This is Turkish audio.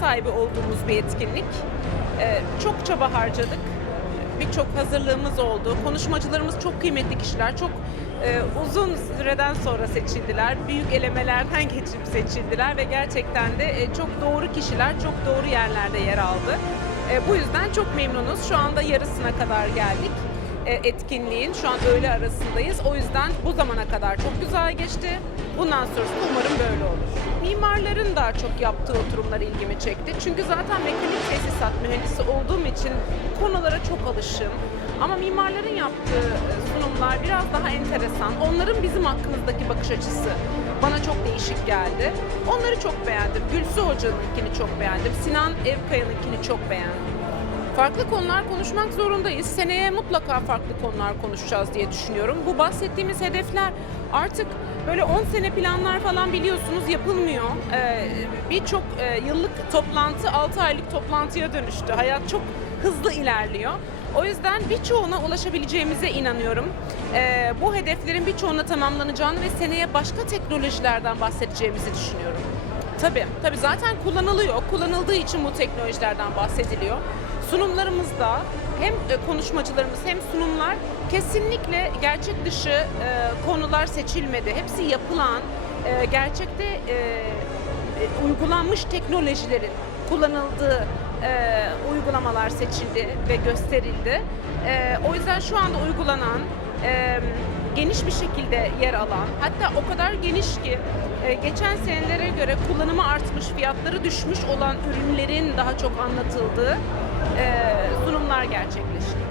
sahibi olduğumuz bir etkinlik. Ee, çok çaba harcadık. Birçok hazırlığımız oldu. Konuşmacılarımız çok kıymetli kişiler. Çok e, uzun süreden sonra seçildiler. Büyük elemelerden geçip seçildiler ve gerçekten de e, çok doğru kişiler, çok doğru yerlerde yer aldı. E, bu yüzden çok memnunuz. Şu anda yarısına kadar geldik etkinliğin. Şu an öğle arasındayız. O yüzden bu zamana kadar çok güzel geçti. Bundan sonrası umarım böyle olur. Mimarların daha çok yaptığı oturumlar ilgimi çekti. Çünkü zaten mekanik tesisat mühendisi olduğum için konulara çok alışığım. Ama mimarların yaptığı e, sunumlar biraz daha enteresan. Onların bizim hakkımızdaki bakış açısı bana çok değişik geldi. Onları çok beğendim. Gülsü Hoca'nınkini çok beğendim. Sinan Evkaya'nınkini çok beğendim. Farklı konular konuşmak zorundayız. Seneye mutlaka farklı konular konuşacağız diye düşünüyorum. Bu bahsettiğimiz hedefler artık böyle 10 sene planlar falan biliyorsunuz yapılmıyor. Ee, Birçok e, yıllık toplantı 6 aylık toplantıya dönüştü. Hayat çok hızlı ilerliyor. O yüzden birçoğuna ulaşabileceğimize inanıyorum. Ee, bu hedeflerin birçoğuna tamamlanacağını ve seneye başka teknolojilerden bahsedeceğimizi düşünüyorum. Tabii, tabii zaten kullanılıyor. Kullanıldığı için bu teknolojilerden bahsediliyor. Sunumlarımızda hem e, konuşmacılarımız hem sunumlar kesinlikle gerçek dışı e, konular seçilmedi. Hepsi yapılan, e, gerçekte e, e, uygulanmış teknolojilerin kullanıldığı e, uygulamalar seçildi ve gösterildi. E, o yüzden şu anda uygulanan e, geniş bir şekilde yer alan hatta o kadar geniş ki e, geçen senelere göre kullanımı artmış, fiyatları düşmüş olan ürünlerin daha çok anlatıldığı e, sunumlar gerçekleşti.